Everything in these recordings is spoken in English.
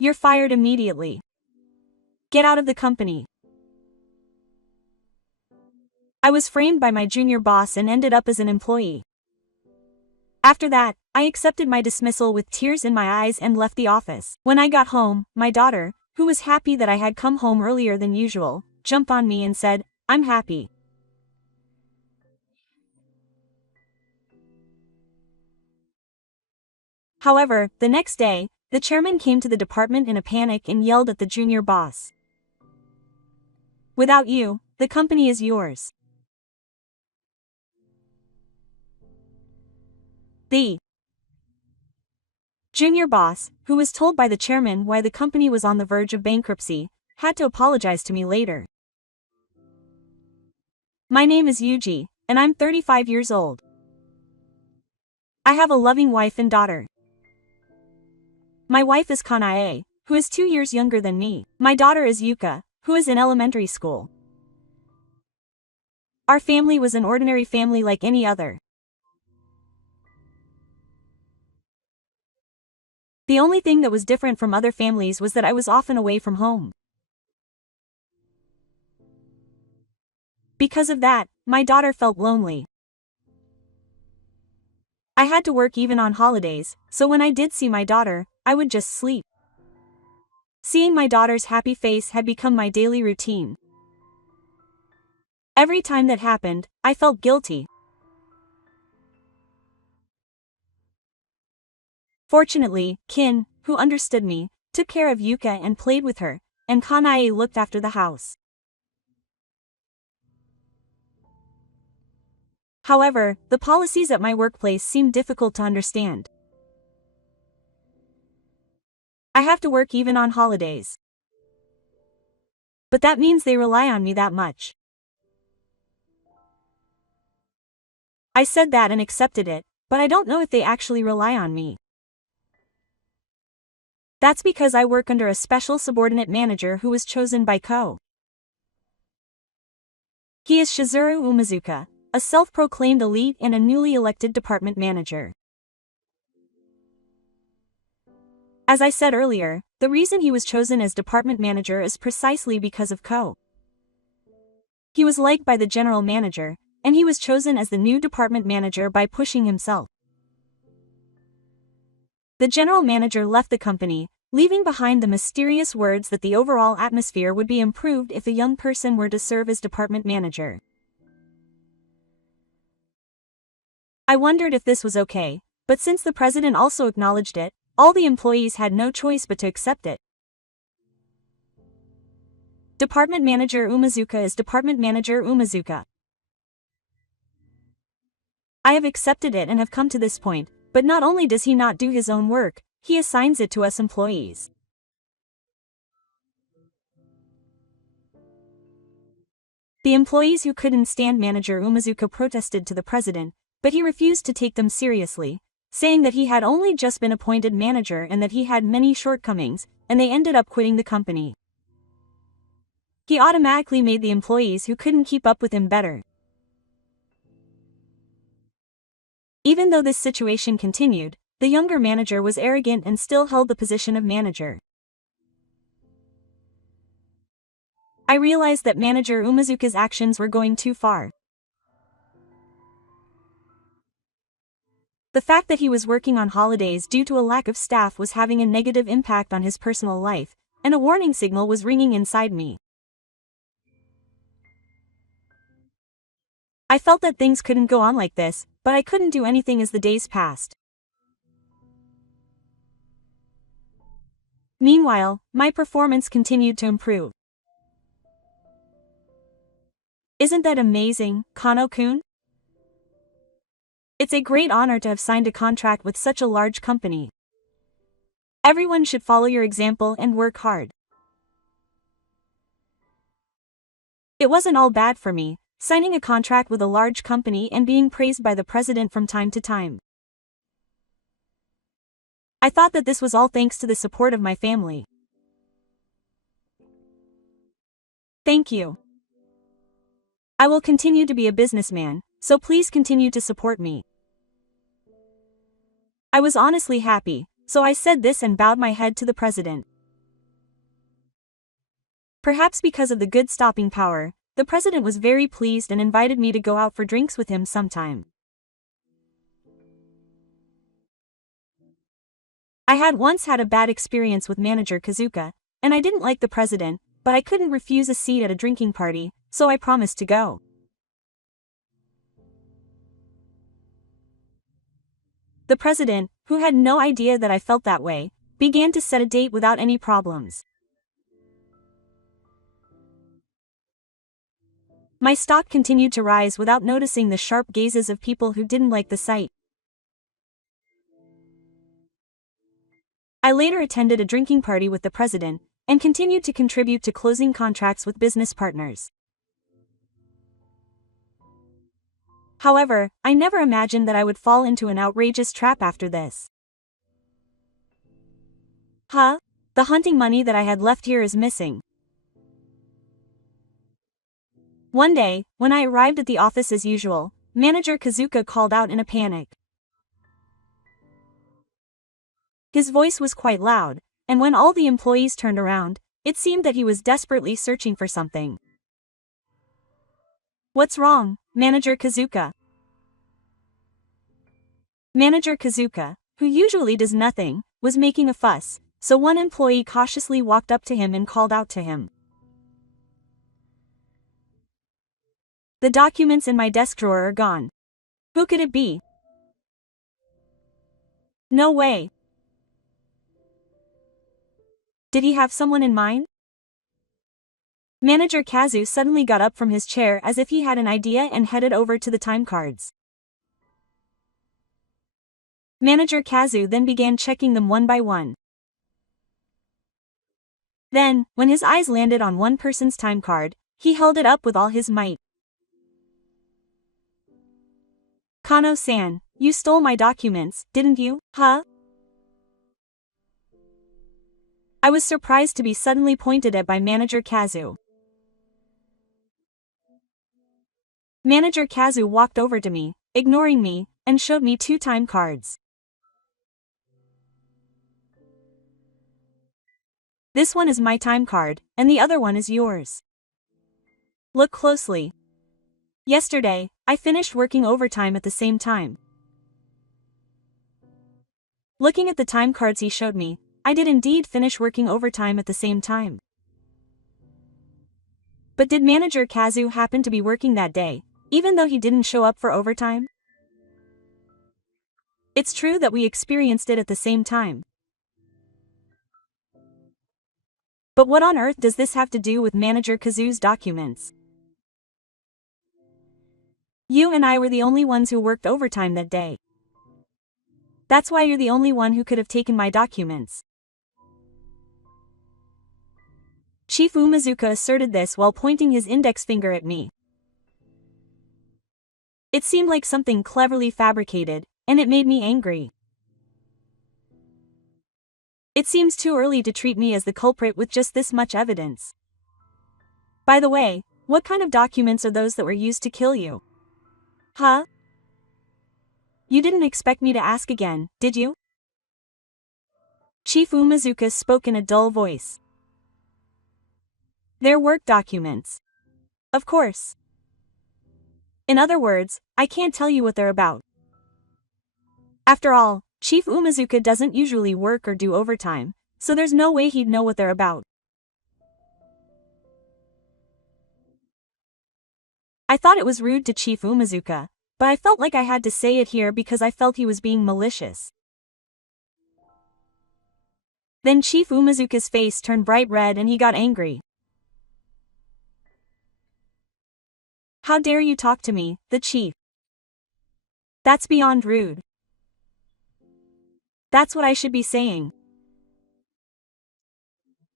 You're fired immediately. Get out of the company. I was framed by my junior boss and ended up as an employee. After that, I accepted my dismissal with tears in my eyes and left the office. When I got home, my daughter, who was happy that I had come home earlier than usual, jumped on me and said, "I'm happy." However, the next day, the chairman came to the department in a panic and yelled at the junior boss. "Without you, the company is yours." The junior boss, who was told by the chairman why the company was on the verge of bankruptcy, had to apologize to me later. My name is Yuji, and I'm 35 years old. I have a loving wife and daughter. My wife is Kanae, who is 2 years younger than me. My daughter is Yuka, who is in elementary school. Our family was an ordinary family like any other. The only thing that was different from other families was that I was often away from home. Because of that, my daughter felt lonely. I had to work even on holidays, so when I did see my daughter, I would just sleep. Seeing my daughter's happy face had become my daily routine. Every time that happened, I felt guilty. Fortunately, Kin, who understood me, took care of Yuka and played with her, and Kanae looked after the house. However, the policies at my workplace seemed difficult to understand. I have to work even on holidays. But that means they rely on me that much. I said that and accepted it, but I don't know if they actually rely on me. That's because I work under a special subordinate manager who was chosen by Ko. He is Shizuru Umazuka, a self-proclaimed elite and a newly elected department manager. As I said earlier, the reason he was chosen as department manager is precisely because of Ko. He was liked by the general manager, and he was chosen as the new department manager by pushing himself. The general manager left the company, leaving behind the mysterious words that the overall atmosphere would be improved if a young person were to serve as department manager. I wondered if this was okay, but since the president also acknowledged it, all the employees had no choice but to accept it. Department Manager Umazuka is Department Manager Umazuka. I have accepted it and have come to this point, but not only does he not do his own work, he assigns it to us employees. The employees who couldn't stand Manager Umazuka protested to the president, but he refused to take them seriously, saying that he had only just been appointed manager and that he had many shortcomings, and they ended up quitting the company. He automatically made the employees who couldn't keep up with him better. Even though this situation continued, the younger manager was arrogant and still held the position of manager. I realized that Manager Umazuka's actions were going too far. The fact that he was working on holidays due to a lack of staff was having a negative impact on his personal life, and a warning signal was ringing inside me. I felt that things couldn't go on like this, but I couldn't do anything as the days passed. Meanwhile, my performance continued to improve. Isn't that amazing, Kano-kun? It's a great honor to have signed a contract with such a large company. Everyone should follow your example and work hard. It wasn't all bad for me, signing a contract with a large company and being praised by the president from time to time. I thought that this was all thanks to the support of my family. Thank you. I will continue to be a businessman, so please continue to support me. I was honestly happy, so I said this and bowed my head to the president. Perhaps because of the good stopping power, the president was very pleased and invited me to go out for drinks with him sometime. I had once had a bad experience with manager Kazuka, and I didn't like the president, but I couldn't refuse a seat at a drinking party, so I promised to go. The president, who had no idea that I felt that way, began to set a date without any problems. My stock continued to rise without noticing the sharp gazes of people who didn't like the sight. I later attended a drinking party with the president, and continued to contribute to closing contracts with business partners. However, I never imagined that I would fall into an outrageous trap after this. The hunting money that I had left here is missing. One day, when I arrived at the office as usual, manager Kazuka called out in a panic. His voice was quite loud, and when all the employees turned around, it seemed that he was desperately searching for something. "What's wrong, Manager Kazuka?" Manager Kazuka, who usually does nothing, was making a fuss, so one employee cautiously walked up to him and called out to him. "The documents in my desk drawer are gone. Who could it be?" "No way. Did he have someone in mind?" Manager Kazu suddenly got up from his chair as if he had an idea and headed over to the time cards. Manager Kazu then began checking them one by one. Then, when his eyes landed on one person's time card, he held it up with all his might. "Kano-san, you stole my documents, didn't you, huh?" I was surprised to be suddenly pointed at by Manager Kazu. Manager Kazu walked over to me, ignoring me, and showed me 2 time cards. "This one is my time card, and the other one is yours. Look closely. Yesterday, I finished working overtime at the same time." Looking at the time cards he showed me, I did indeed finish working overtime at the same time. But did Manager Kazu happen to be working that day, even though he didn't show up for overtime? It's true that we experienced it at the same time. But what on earth does this have to do with Manager Kazu's documents? You and I were the only ones who worked overtime that day. That's why you're the only one who could have taken my documents. Chief Umazuka asserted this while pointing his index finger at me. It seemed like something cleverly fabricated, and it made me angry. It seems too early to treat me as the culprit with just this much evidence. By the way, what kind of documents are those that were used to kill you? Huh? You didn't expect me to ask again, did you? Chief Umazuka spoke in a dull voice. They're work documents. Of course. In other words, I can't tell you what they're about. After all, Chief Umazuka doesn't usually work or do overtime, so there's no way he'd know what they're about. I thought it was rude to Chief Umazuka, but I felt like I had to say it here because I felt he was being malicious. Then Chief Umazuka's face turned bright red and he got angry. How dare you talk to me, the chief? That's beyond rude. That's what I should be saying.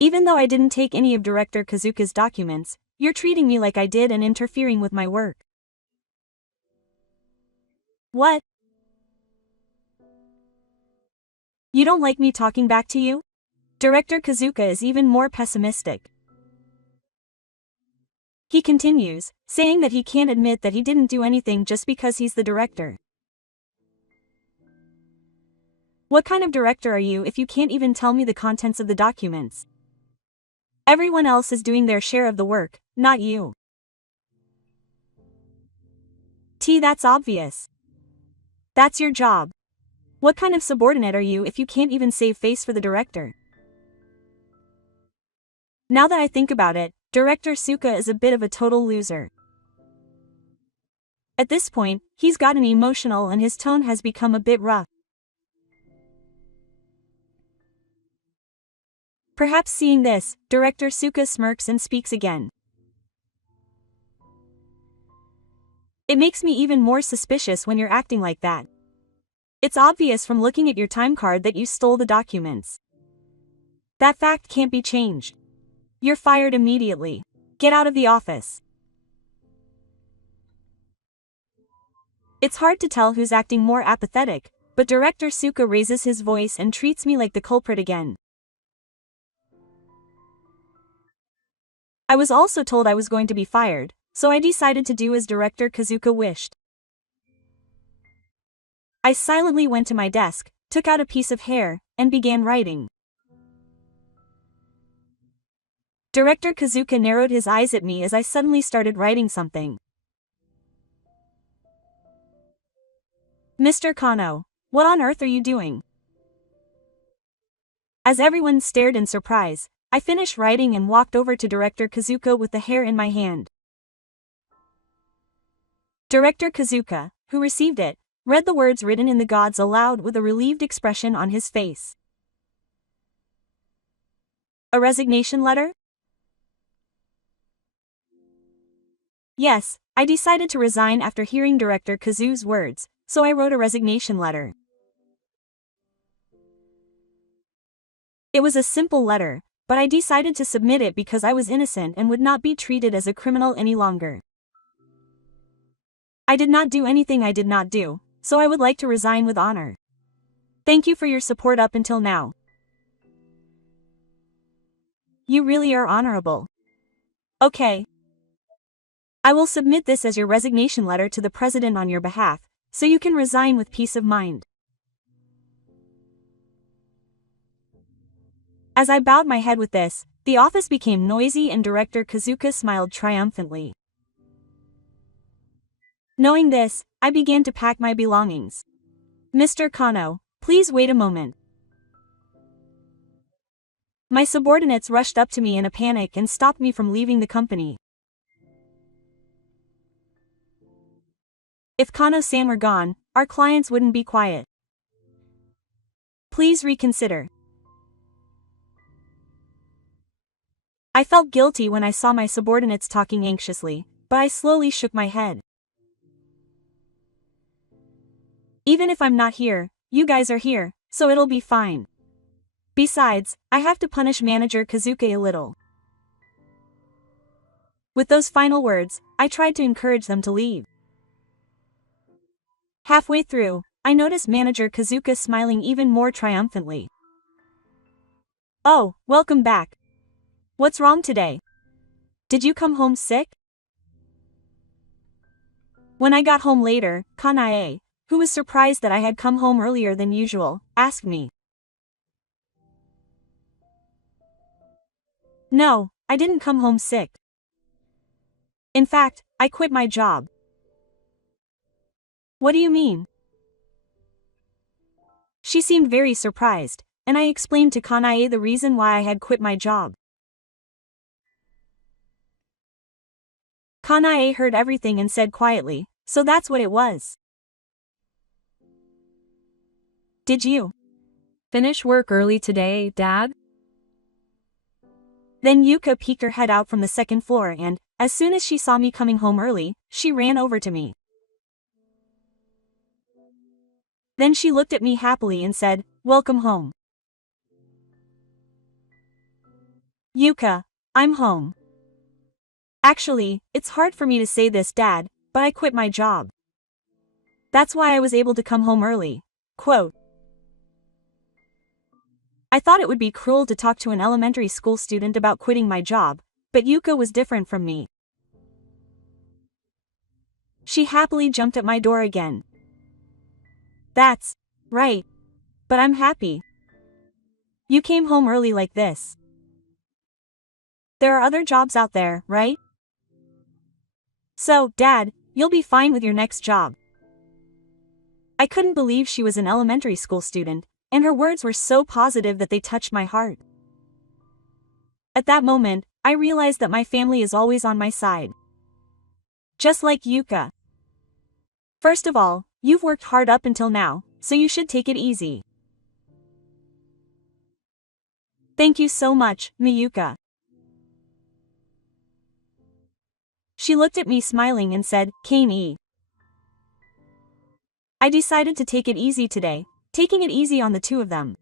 Even though I didn't take any of Director Kazuka's documents, you're treating me like I did and interfering with my work. What? You don't like me talking back to you? Director Kazuka is even more pessimistic. He continues, saying that he can't admit that he didn't do anything just because he's the director. What kind of director are you if you can't even tell me the contents of the documents? Everyone else is doing their share of the work, not you. That's obvious. That's your job. What kind of subordinate are you if you can't even save face for the director? Now that I think about it, Director Suka is a bit of a total loser. At this point, he's gotten emotional and his tone has become a bit rough. Perhaps seeing this, Director Suka smirks and speaks again. It makes me even more suspicious when you're acting like that. It's obvious from looking at your time card that you stole the documents. That fact can't be changed. You're fired immediately. Get out of the office. It's hard to tell who's acting more apathetic, but Director Suka raises his voice and treats me like the culprit again. I was also told I was going to be fired, so I decided to do as Director Kazuka wished. I silently went to my desk, took out a piece of hair, and began writing. Director Kazuka narrowed his eyes at me as I suddenly started writing something. Mr. Kano, what on earth are you doing? As everyone stared in surprise, I finished writing and walked over to Director Kazuka with the hair in my hand. Director Kazuka, who received it, read the words written in the gods aloud with a relieved expression on his face. A resignation letter? Yes, I decided to resign after hearing Director Kazu's words, so I wrote a resignation letter. It was a simple letter, but I decided to submit it because I was innocent and would not be treated as a criminal any longer. I did not do anything I did not do, so I would like to resign with honor. Thank you for your support up until now. You really are honorable. Okay. I will submit this as your resignation letter to the president on your behalf, so you can resign with peace of mind. As I bowed my head with this, the office became noisy and Director Kazuka smiled triumphantly. Knowing this, I began to pack my belongings. Mr. Kano, please wait a moment. My subordinates rushed up to me in a panic and stopped me from leaving the company. If Kano-san were gone, our clients wouldn't be quiet. Please reconsider. I felt guilty when I saw my subordinates talking anxiously, but I slowly shook my head. Even if I'm not here, you guys are here, so it'll be fine. Besides, I have to punish Manager Kazuka a little. With those final words, I tried to encourage them to leave. Halfway through, I noticed Manager Kazuka smiling even more triumphantly. Oh, welcome back. What's wrong today? Did you come home sick? When I got home later, Kanae, who was surprised that I had come home earlier than usual, asked me. No, I didn't come home sick. In fact, I quit my job. What do you mean? She seemed very surprised, and I explained to Kanae the reason why I had quit my job. Kanae heard everything and said quietly, so that's what it was. Did you finish work early today, Dad? Then Yuka peeked her head out from the second floor and, as soon as she saw me coming home early, she ran over to me. Then she looked at me happily and said, "Welcome home." Yuka, I'm home. Actually, it's hard for me to say this, Dad, but I quit my job. That's why I was able to come home early. Quote. I thought it would be cruel to talk to an elementary school student about quitting my job, but Yuka was different from me. She happily jumped at my door again. That's right. But I'm happy. You came home early like this. there are other jobs out there, right? So, Dad, you'll be fine with your next job. I couldn't believe she was an elementary school student, and her words were so positive that they touched my heart. At that moment, I realized that my family is always on my side. Just like Yuka. First of all, you've worked hard up until now, so you should take it easy. Thank you so much, Miyuka. She looked at me smiling and said, Kane. I decided to take it easy today, taking it easy on the two of them.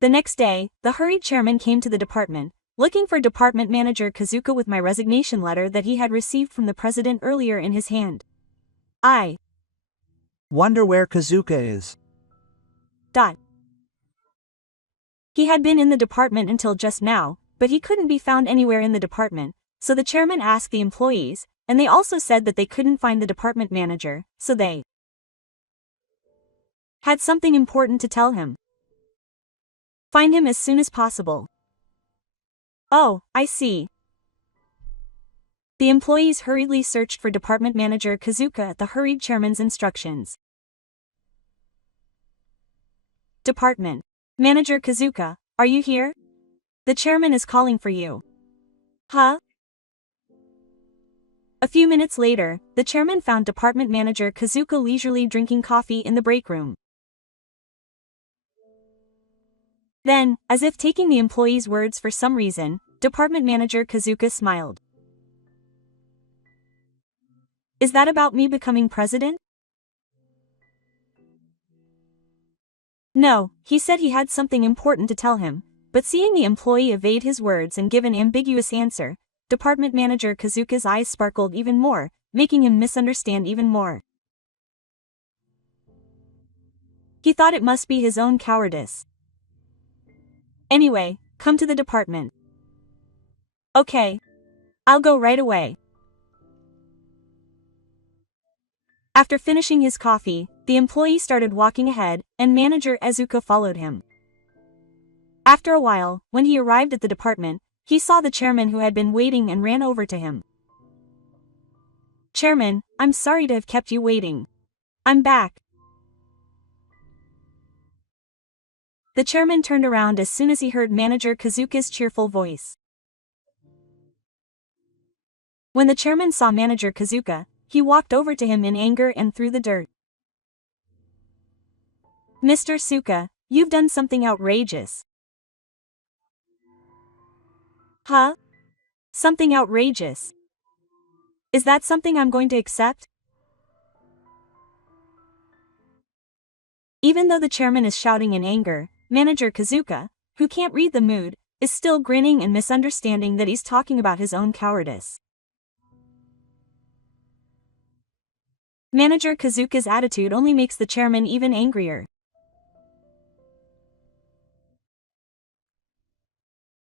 The next day, the hurried chairman came to the department, looking for department manager Kazuka with my resignation letter that he had received from the president earlier in his hand. I wonder where Kazuka is. He had been in the department until just now, but he couldn't be found anywhere in the department, so the chairman asked the employees, and they also said that they couldn't find the department manager, so they had something important to tell him. Find him as soon as possible. Oh, I see. The employees hurriedly searched for department manager Kazuka at the hurried chairman's instructions. Department Manager Kazuka, are you here? The chairman is calling for you. Huh? A few minutes later, the chairman found department manager Kazuka leisurely drinking coffee in the break room. Then, as if taking the employee's words for some reason, department manager Kazuka smiled. Is that about me becoming president? No, he said he had something important to tell him, but seeing the employee evade his words and give an ambiguous answer, department manager Kazuka's eyes sparkled even more, making him misunderstand even more. He thought it must be his own cowardice. Anyway, come to the department. Okay. I'll go right away. After finishing his coffee, the employee started walking ahead, and manager Ezuka followed him. After a while, when he arrived at the department, he saw the chairman who had been waiting and ran over to him. Chairman, I'm sorry to have kept you waiting. I'm back. The chairman turned around as soon as he heard manager Kazuka's cheerful voice. When the chairman saw manager Kazuka, he walked over to him in anger and threw the dirt. Mr. Suka, you've done something outrageous. Huh? Something outrageous. Is that something I'm going to accept? Even though the chairman is shouting in anger, manager Kazuka, who can't read the mood, is still grinning and misunderstanding that he's talking about his own cowardice. Manager Kazuka's attitude only makes the chairman even angrier.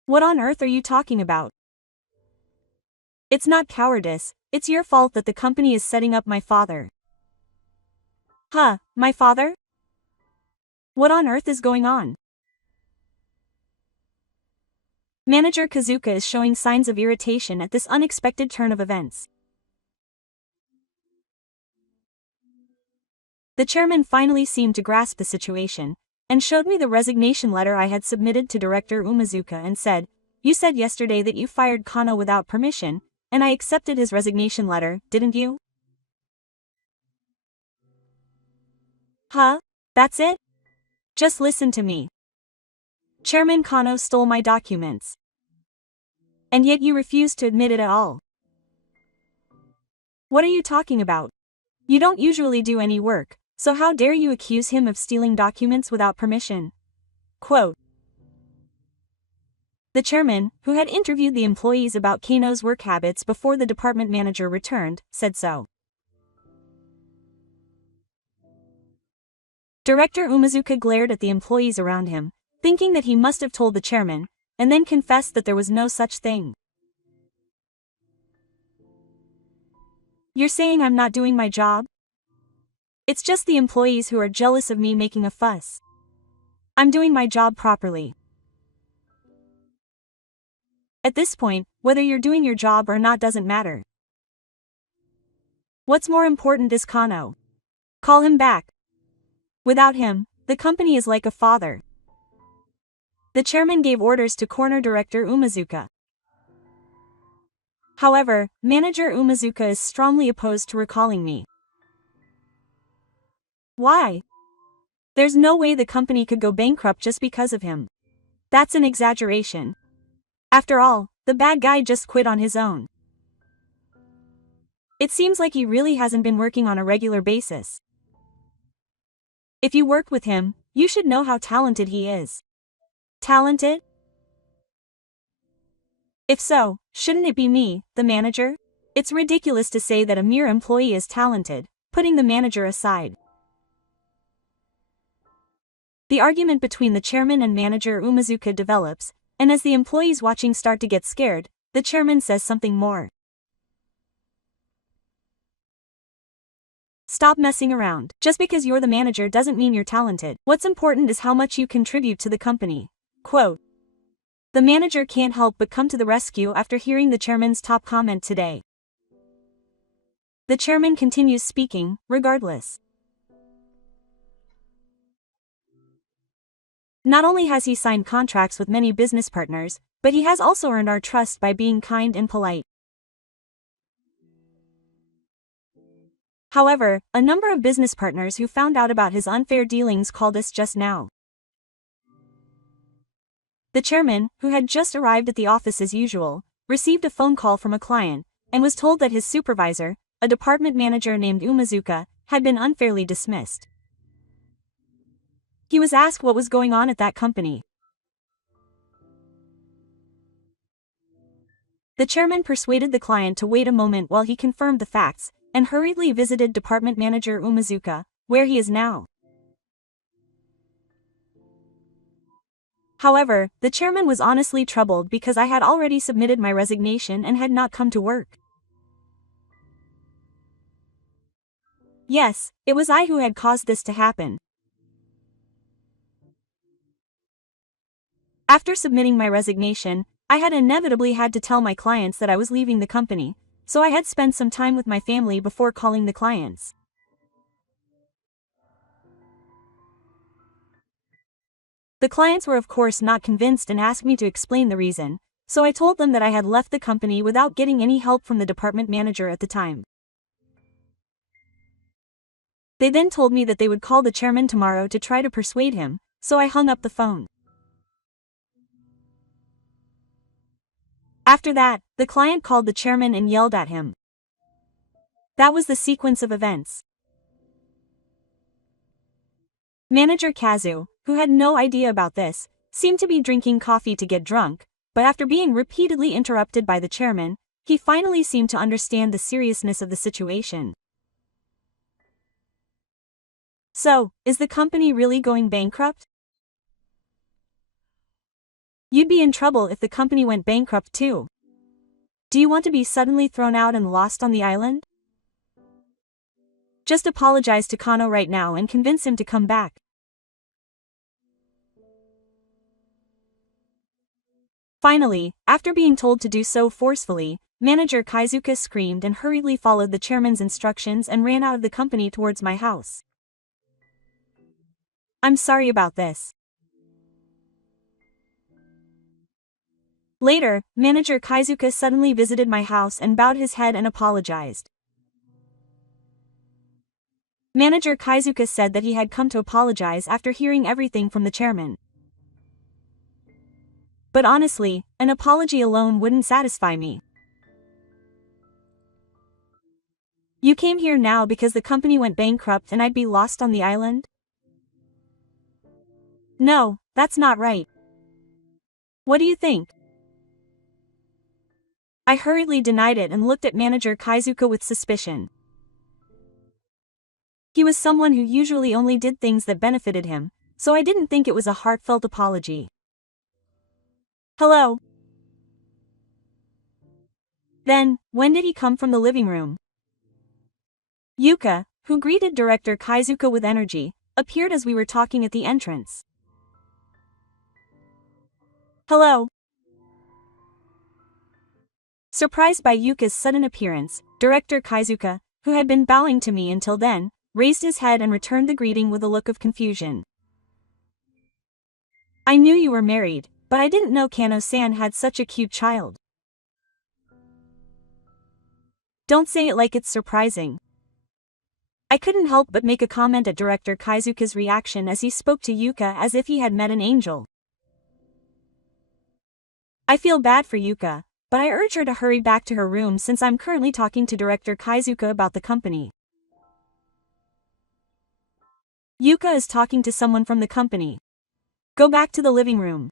What on earth are you talking about? It's not cowardice, it's your fault that the company is setting up my father. Huh, my father? What on earth is going on? Manager Kazuka is showing signs of irritation at this unexpected turn of events. The chairman finally seemed to grasp the situation, and showed me the resignation letter I had submitted to Director Umazuka and said, "You said yesterday that you fired Kano without permission, and I accepted his resignation letter, didn't you?" Huh? That's it? Just listen to me. Chairman Kano stole my documents. And yet you refuse to admit it at all. What are you talking about? You don't usually do any work, so how dare you accuse him of stealing documents without permission? Quote. The chairman, who had interviewed the employees about Kano's work habits before the department manager returned, said so. Director Umazuka glared at the employees around him, thinking that he must have told the chairman, and then confessed that there was no such thing. You're saying I'm not doing my job? It's just the employees who are jealous of me making a fuss. I'm doing my job properly. At this point, whether you're doing your job or not doesn't matter. What's more important is Kano. Call him back. Without him, the company is like a father. The chairman gave orders to corner director Umazuka. However, manager Umazuka is strongly opposed to recalling me. Why? There's no way the company could go bankrupt just because of him. That's an exaggeration. After all, the bad guy just quit on his own. It seems like he really hasn't been working on a regular basis. If you worked with him, you should know how talented he is. Talented? If so, shouldn't it be me, the manager? It's ridiculous to say that a mere employee is talented, putting the manager aside. The argument between the chairman and manager Umazuka develops, and as the employees watching start to get scared, the chairman says something more. Stop messing around. Just because you're the manager doesn't mean you're talented. What's important is how much you contribute to the company. Quote. The manager can't help but come to the rescue after hearing the chairman's top comment today. The chairman continues speaking, regardless. Not only has he signed contracts with many business partners, but he has also earned our trust by being kind and polite. However, a number of business partners who found out about his unfair dealings called us just now. The chairman, who had just arrived at the office as usual, received a phone call from a client, and was told that his supervisor, a department manager named Umazuka, had been unfairly dismissed. He was asked what was going on at that company. The chairman persuaded the client to wait a moment while he confirmed the facts, and hurriedly visited department manager Umazuka, where he is now. However, the chairman was honestly troubled because I had already submitted my resignation and had not come to work. Yes, it was I who had caused this to happen. After submitting my resignation, I had inevitably had to tell my clients that I was leaving the company, so I had spent some time with my family before calling the clients. The clients were of course not convinced and asked me to explain the reason, so I told them that I had left the company without getting any help from the department manager at the time. They then told me that they would call the chairman tomorrow to try to persuade him, so I hung up the phone. After that, the client called the chairman and yelled at him. That was the sequence of events. Manager Kazu, who had no idea about this, seemed to be drinking coffee to get drunk, but after being repeatedly interrupted by the chairman, he finally seemed to understand the seriousness of the situation. So, is the company really going bankrupt? You'd be in trouble if the company went bankrupt too. Do you want to be suddenly thrown out and lost on the island? Just apologize to Kano right now and convince him to come back. Finally, after being told to do so forcefully, manager Kaizuka screamed and hurriedly followed the chairman's instructions and ran out of the company towards my house. I'm sorry about this. Later, manager Kaizuka suddenly visited my house and bowed his head and apologized. Manager Kaizuka said that he had come to apologize after hearing everything from the chairman. But honestly, an apology alone wouldn't satisfy me. You came here now because the company went bankrupt and I'd be lost on the island? No, that's not right. What do you think? I hurriedly denied it and looked at manager Kaizuka with suspicion. He was someone who usually only did things that benefited him, so I didn't think it was a heartfelt apology. Hello? Then, when did he come from the living room? Yuka, who greeted director Kaizuka with energy, appeared as we were talking at the entrance. Hello? Surprised by Yuka's sudden appearance, Director Kaizuka, who had been bowing to me until then, raised his head and returned the greeting with a look of confusion. I knew you were married, but I didn't know Kano-san had such a cute child. Don't say it like it's surprising. I couldn't help but make a comment at Director Kaizuka's reaction as he spoke to Yuka as if he had met an angel. I feel bad for Yuka, but I urge her to hurry back to her room since I'm currently talking to Director Kaizuka about the company. Yuka is talking to someone from the company. Go back to the living room.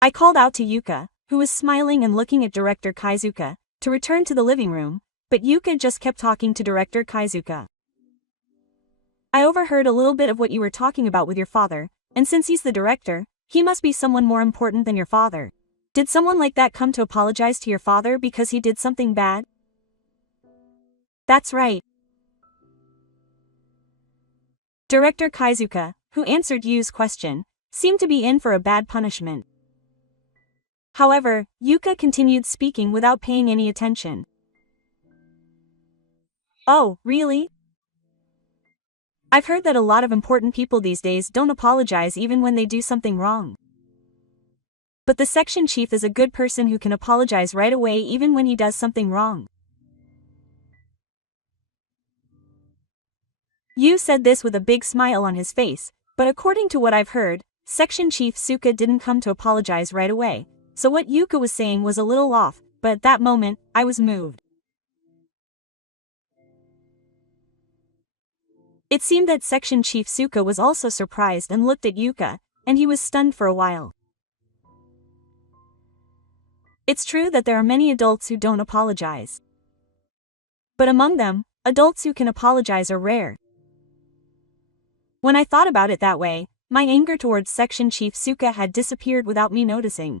I called out to Yuka, who was smiling and looking at Director Kaizuka, to return to the living room, but Yuka just kept talking to Director Kaizuka. I overheard a little bit of what you were talking about with your father, and since he's the director, he must be someone more important than your father. Did someone like that come to apologize to your father because he did something bad? That's right. Director Kaizuka, who answered Yu's question, seemed to be in for a bad punishment. However, Yuka continued speaking without paying any attention. Oh, really? I've heard that a lot of important people these days don't apologize even when they do something wrong. But the section chief is a good person who can apologize right away even when he does something wrong. Yu said this with a big smile on his face, but according to what I've heard, Section Chief Suka didn't come to apologize right away, so what Yuka was saying was a little off, but at that moment, I was moved. It seemed that Section Chief Suka was also surprised and looked at Yuka, and he was stunned for a while. It's true that there are many adults who don't apologize. But among them, adults who can apologize are rare. When I thought about it that way, my anger towards Section Chief Suka had disappeared without me noticing.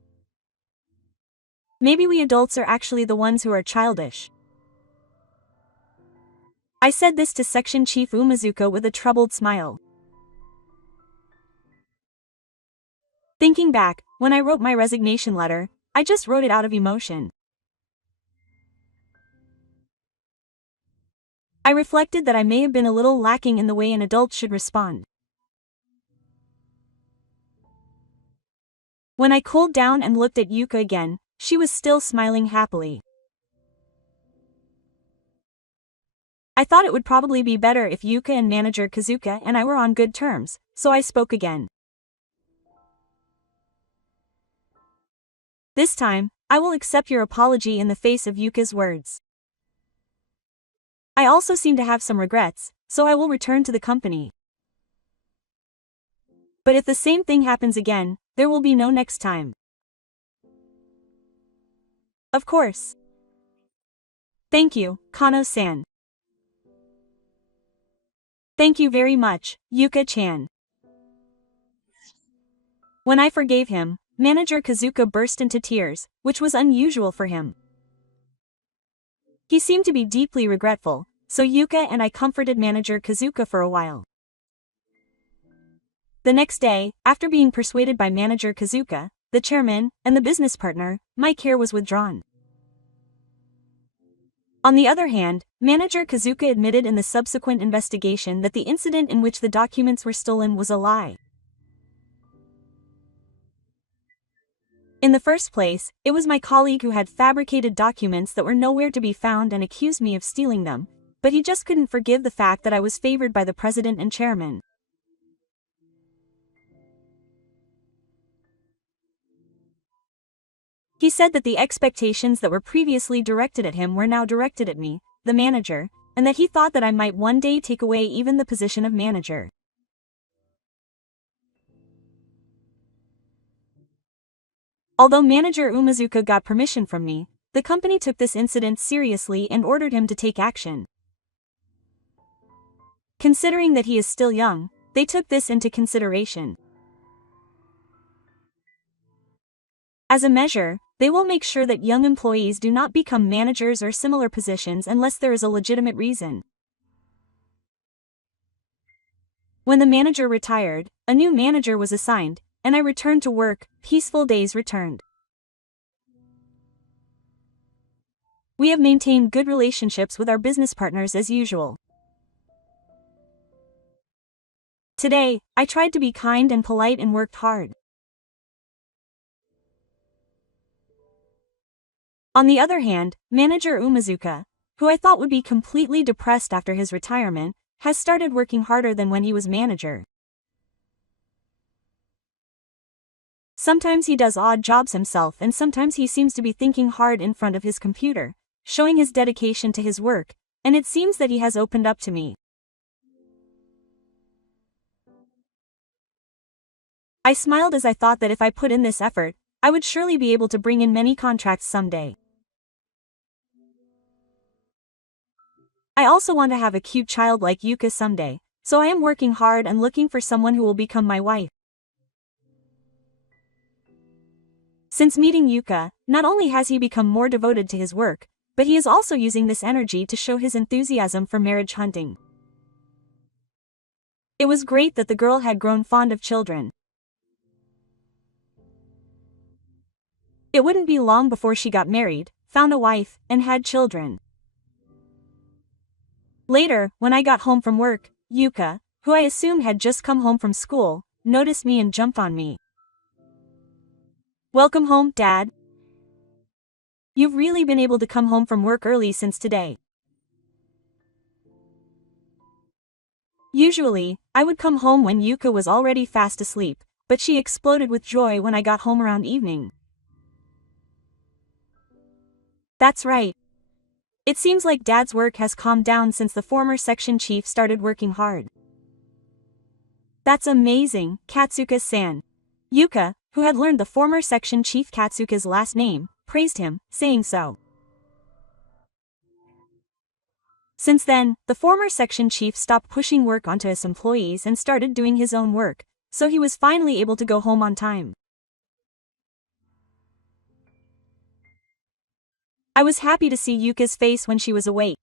Maybe we adults are actually the ones who are childish. I said this to Section Chief Umazuka with a troubled smile. Thinking back, when I wrote my resignation letter, I just wrote it out of emotion. I reflected that I may have been a little lacking in the way an adult should respond. When I cooled down and looked at Yuka again, she was still smiling happily. I thought it would probably be better if Yuka and manager Kazuka and I were on good terms, so I spoke again. This time, I will accept your apology in the face of Yuka's words. I also seem to have some regrets, so I will return to the company. But if the same thing happens again, there will be no next time. Of course. Thank you, Kano-san. Thank you very much, Yuka-chan. When I forgave him, manager Kazuka burst into tears, which was unusual for him. He seemed to be deeply regretful, so Yuka and I comforted manager Kazuka for a while. The next day, after being persuaded by manager Kazuka, the chairman, and the business partner, my care was withdrawn. On the other hand, manager Kazuka admitted in the subsequent investigation that the incident in which the documents were stolen was a lie. In the first place, it was my colleague who had fabricated documents that were nowhere to be found and accused me of stealing them, but he just couldn't forgive the fact that I was favored by the president and chairman. He said that the expectations that were previously directed at him were now directed at me, the manager, and that he thought that I might one day take away even the position of manager. Although manager Umazuka got permission from me, the company took this incident seriously and ordered him to take action. Considering that he is still young, they took this into consideration. As a measure, they will make sure that young employees do not become managers or similar positions unless there is a legitimate reason. When the manager retired, a new manager was assigned, and I returned to work. Peaceful days returned. We have maintained good relationships with our business partners as usual. Today, I tried to be kind and polite and worked hard. On the other hand, manager Umazuka, who I thought would be completely depressed after his retirement, has started working harder than when he was manager. Sometimes he does odd jobs himself, and sometimes he seems to be thinking hard in front of his computer, showing his dedication to his work, and it seems that he has opened up to me. I smiled as I thought that if I put in this effort, I would surely be able to bring in many contracts someday. I also want to have a cute child like Yuka someday, so I am working hard and looking for someone who will become my wife. Since meeting Yuka, not only has he become more devoted to his work, but he is also using this energy to show his enthusiasm for marriage hunting. It was great that the girl had grown fond of children. It wouldn't be long before she got married, found a wife, and had children. Later, when I got home from work, Yuka, who I assumed had just come home from school, noticed me and jumped on me. "Welcome home, Dad. You've really been able to come home from work early since today." Usually, I would come home when Yuka was already fast asleep, but she exploded with joy when I got home around evening. That's right. It seems like Dad's work has calmed down since the former section chief started working hard. That's amazing, Katsuka-san. Yuka, who had learned the former section chief Katsuka's last name, praised him, saying so. Since then, the former section chief stopped pushing work onto his employees and started doing his own work, so he was finally able to go home on time. I was happy to see Yuka's face when she was awake.